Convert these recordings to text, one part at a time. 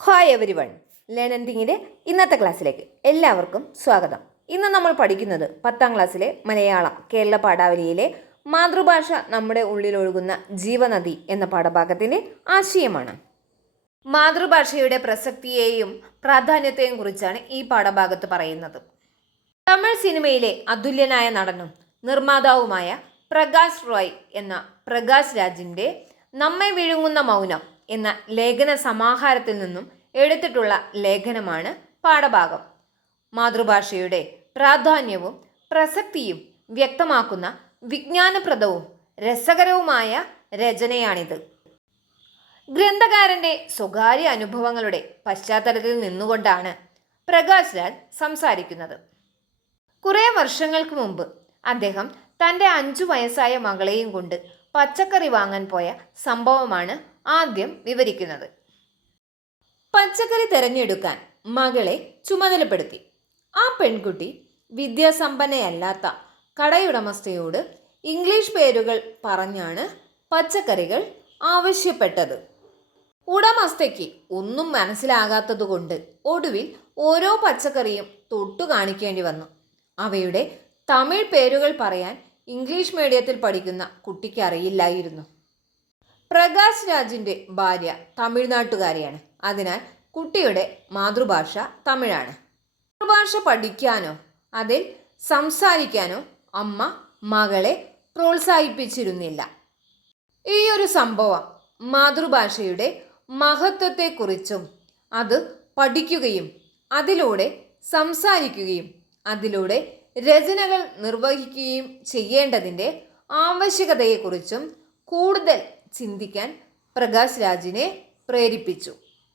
Hi every one ലേണന്റിങ്ങിന്റെ ഇന്നത്തെ ക്ലാസ്സിലേക്ക് എല്ലാവർക്കും സ്വാഗതം. ഇന്ന് നമ്മൾ പഠിക്കുന്നത് പത്താം ക്ലാസ്സിലെ മലയാളം കേരള പാഠാവലിയിലെ മാതൃഭാഷ നമ്മുടെ ഉള്ളിലൊഴുകുന്ന ജീവനദി എന്ന പാഠഭാഗത്തിന്റെ ആശയമാണ്. മാതൃഭാഷയുടെ പ്രസക്തിയെയും പ്രാധാന്യത്തെയും കുറിച്ചാണ് ഈ പാഠഭാഗത്ത് പറയുന്നത്. തമിഴ് സിനിമയിലെ അതുല്യനായ നടനും നിർമ്മാതാവുമായ പ്രകാശ് റോയ് എന്ന പ്രകാശ് രാജിന്റെ നമ്മെ വിഴുങ്ങുന്ന മൗനം എന്ന ലേഖന സമാഹാരത്തിൽ നിന്നും എടുത്തിട്ടുള്ള ലേഖനമാണ് പാഠഭാഗം. മാതൃഭാഷയുടെ പ്രാധാന്യവും പ്രസക്തിയും വ്യക്തമാക്കുന്ന വിജ്ഞാനപ്രദവും രസകരവുമായ രചനയാണിത്. ഗ്രന്ഥകാരന്റെ സ്വകാര്യ അനുഭവങ്ങളുടെ പശ്ചാത്തലത്തിൽ നിന്നുകൊണ്ടാണ് പ്രകാശ് രാജ് സംസാരിക്കുന്നത്. കുറേ വർഷങ്ങൾക്ക് മുമ്പ് അദ്ദേഹം തന്റെ അഞ്ചു വയസ്സായ മകളെയും കൊണ്ട് പച്ചക്കറി വാങ്ങാൻ പോയ സംഭവമാണ് ആദ്യം വിവരിക്കുന്നത്. പച്ചക്കറി തിരഞ്ഞെടുക്കാൻ മകളെ ചുമതലപ്പെടുത്തി. ആ പെൺകുട്ടി വിദ്യാസമ്പന്നയല്ലാത്ത കടയുടമസ്ഥയോട് ഇംഗ്ലീഷ് പേരുകൾ പറഞ്ഞാണ് പച്ചക്കറികൾ ആവശ്യപ്പെട്ടത്. ഉടമസ്ഥയ്ക്ക് ഒന്നും മനസ്സിലാകാത്തതുകൊണ്ട് ഒടുവിൽ ഓരോ പച്ചക്കറിയും തൊട്ടു കാണിക്കേണ്ടി വന്നു. അവയുടെ തമിഴ് പേരുകൾ പറയാൻ ഇംഗ്ലീഷ് മീഡിയത്തിൽ പഠിക്കുന്ന കുട്ടിക്ക് അറിയില്ലായിരുന്നു. പ്രകാശ് രാജിന്റെ ഭാര്യ തമിഴ്നാട്ടുകാരിയാണ്. അതിനാൽ കുട്ടിയുടെ മാതൃഭാഷ തമിഴാണ്. മാതൃഭാഷ പഠിക്കാനോ അതിൽ സംസാരിക്കാനോ അമ്മ മകളെ പ്രോത്സാഹിപ്പിച്ചിരുന്നില്ല. ഈ ഒരു സംഭവം മാതൃഭാഷയുടെ മഹത്വത്തെക്കുറിച്ചും അത് പഠിക്കുകയും അതിലൂടെ സംസാരിക്കുകയും അതിലൂടെ രചനകൾ നിർവഹിക്കുകയും ചെയ്യേണ്ടതിന്റെ ആവശ്യകതയെക്കുറിച്ചും കൂടുതൽ ചിന്തിക്കാൻ പ്രകാശ് രാജിനെ പ്രേരിപ്പിച്ചു.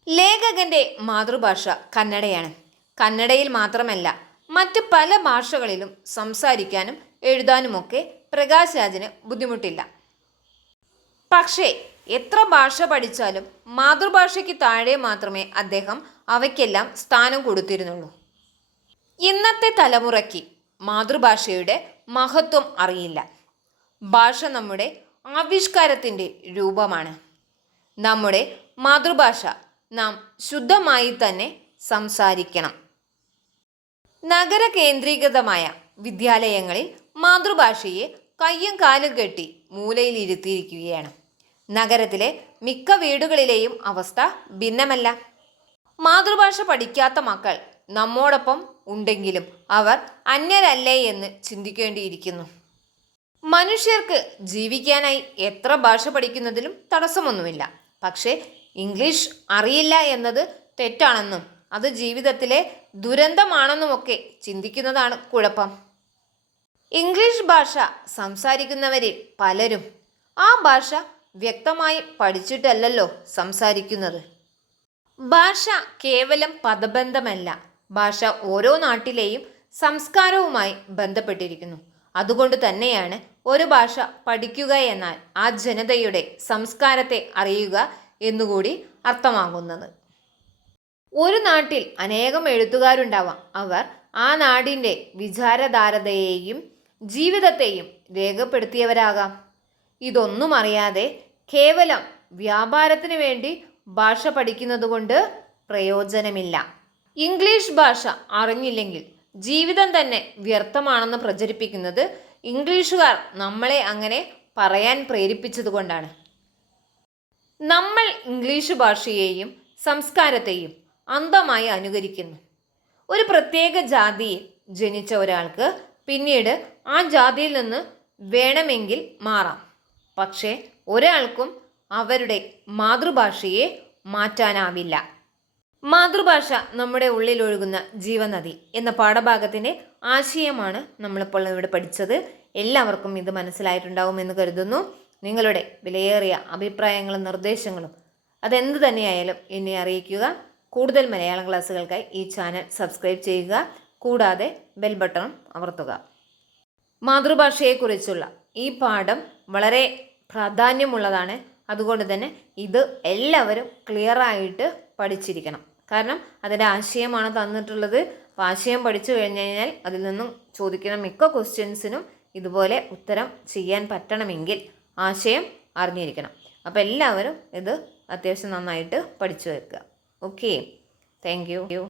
ലേഖകന്റെ മാതൃഭാഷ കന്നഡയാണ്. കന്നഡയിൽ മാത്രമല്ല മറ്റ് പല ഭാഷകളിലും സംസാരിക്കാനും എഴുതാനുമൊക്കെ പ്രകാശ് രാജിന് ബുദ്ധിമുട്ടില്ല. പക്ഷേ എത്ര ഭാഷ പഠിച്ചാലും മാതൃഭാഷയ്ക്ക് താഴെ മാത്രമേ അദ്ദേഹം അവയ്ക്കെല്ലാം സ്ഥാനം കൊടുത്തിരുന്നുള്ളൂ. ഇന്നത്തെ തലമുറയ്ക്ക് മാതൃഭാഷയുടെ മഹത്വം അറിയില്ല. ഭാഷ നമ്മുടെ ആവിഷ്കാരത്തിന്റെ രൂപമാണ്. നമ്മുടെ മാതൃഭാഷ നാം ശുദ്ധമായി തന്നെ സംസാരിക്കണം. നഗര കേന്ദ്രീകൃതമായ വിദ്യാലയങ്ങളിൽ മാതൃഭാഷയെ കയ്യും കാലും കെട്ടി മൂലയിൽ ഇരുത്തിയിരിക്കുകയാണ് നഗരത്തിലെ മിക്ക വീടുകളിലെയും അവസ്ഥ ഭിന്നമല്ല. മാതൃഭാഷ പഠിക്കാത്ത മക്കൾ നമ്മോടൊപ്പം ഉണ്ടെങ്കിലും അവർ അന്യരല്ലേ എന്ന് ചിന്തിക്കേണ്ടിയിരിക്കുന്നു. മനുഷ്യർക്ക് ജീവിക്കാനായി എത്ര ഭാഷ പഠിക്കുന്നതിലും തടസ്സമൊന്നുമില്ല. പക്ഷേ ഇംഗ്ലീഷ് അറിയില്ല എന്നത് തെറ്റാണെന്നും അത് ജീവിതത്തിലെ ദുരന്തമാണെന്നുമൊക്കെ ചിന്തിക്കുന്നതാണ് കുഴപ്പം. ഇംഗ്ലീഷ് ഭാഷ സംസാരിക്കുന്നവരിൽ പലരും ആ ഭാഷ വ്യക്തമായി പഠിച്ചിട്ടല്ലല്ലോ സംസാരിക്കുന്നത്. ഭാഷ കേവലം പദബന്ധമല്ല ഭാഷ ഓരോ നാട്ടിലെയും സംസ്കാരവുമായി ബന്ധപ്പെട്ടിരിക്കുന്നു. അതുകൊണ്ട് തന്നെയാണ് ഒരു ഭാഷ പഠിക്കുക എന്നാൽ ആ ജനതയുടെ സംസ്കാരത്തെ അറിയുക എന്നുകൂടി അർത്ഥമാകുന്നത്. ഒരു നാട്ടിൽ അനേകം എഴുത്തുകാരുണ്ടാവാം. അവർ ആ നാടിന്റെ വിചാരധാരതയെയും ജീവിതത്തെയും രേഖപ്പെടുത്തിയവരാകാം. ഇതൊന്നും അറിയാതെ കേവലം വ്യാപാരത്തിന് വേണ്ടി ഭാഷ പഠിക്കുന്നതുകൊണ്ട് പ്രയോജനമില്ല. ഇംഗ്ലീഷ് ഭാഷ അറിഞ്ഞില്ലെങ്കിൽ ജീവിതം തന്നെ വ്യർത്ഥമാണെന്ന് പ്രചരിപ്പിക്കുന്നത് ഇംഗ്ലീഷുകാർ നമ്മളെ അങ്ങനെ പറയാൻ പ്രേരിപ്പിച്ചതുകൊണ്ടാണ് നമ്മൾ ഇംഗ്ലീഷ് ഭാഷയെയും സംസ്കാരത്തെയും അന്ധമായി അനുകരിക്കുന്നു. ഒരു പ്രത്യേക ജാതിയിൽ ജനിച്ച ഒരാൾക്ക് പിന്നീട് ആ ജാതിയിൽ നിന്ന് വേണമെങ്കിൽ മാറാം. പക്ഷേ ഒരാൾക്കും അവരുടെ മാതൃഭാഷയെ മാറ്റാനാവില്ല. മാതൃഭാഷ നമ്മുടെ ഉള്ളിൽ ഒഴുകുന്ന ജീവനദി എന്ന പാഠഭാഗത്തിന്റെ ആശയമാണ് നമ്മളിപ്പോൾ ഇവിടെ പഠിച്ചത്. എല്ലാവർക്കും ഇത് മനസ്സിലായിട്ടുണ്ടാവുമെന്ന് കരുതുന്നു. നിങ്ങളുടെ വിലയേറിയ അഭിപ്രായങ്ങളും നിർദ്ദേശങ്ങളും അതെന്ത് തന്നെയായാലും എന്നെ അറിയിക്കുക. കൂടുതൽ മലയാളം ക്ലാസ്സുകൾക്കായി ഈ ചാനൽ സബ്സ്ക്രൈബ് ചെയ്യുക. കൂടാതെ ബെൽ ബട്ടണും അമർത്തുക. മാതൃഭാഷയെക്കുറിച്ചുള്ള ഈ പാഠം വളരെ പ്രാധാന്യമുള്ളതാണ്. അതുകൊണ്ട് തന്നെ ഇത് എല്ലാവരും ക്ലിയറായിട്ട് പഠിച്ചിരിക്കണം. കാരണം അതിന്റെ ആശയമാണ് തന്നിട്ടുള്ളത്. അപ്പോൾ ആശയം പഠിച്ചു കഴിഞ്ഞ് കഴിഞ്ഞാൽ അതിൽ നിന്നും ചോദിക്കുന്ന മിക്ക ക്വസ്റ്റ്യൻസിനും ഇതുപോലെ ഉത്തരം ചെയ്യാൻ പറ്റണമെങ്കിൽ ആശയം അറിഞ്ഞിരിക്കണം. അപ്പോൾ എല്ലാവരും ഇത് അത്യാവശ്യം നന്നായിട്ട് പഠിച്ചു വെക്കുക. Okay thank you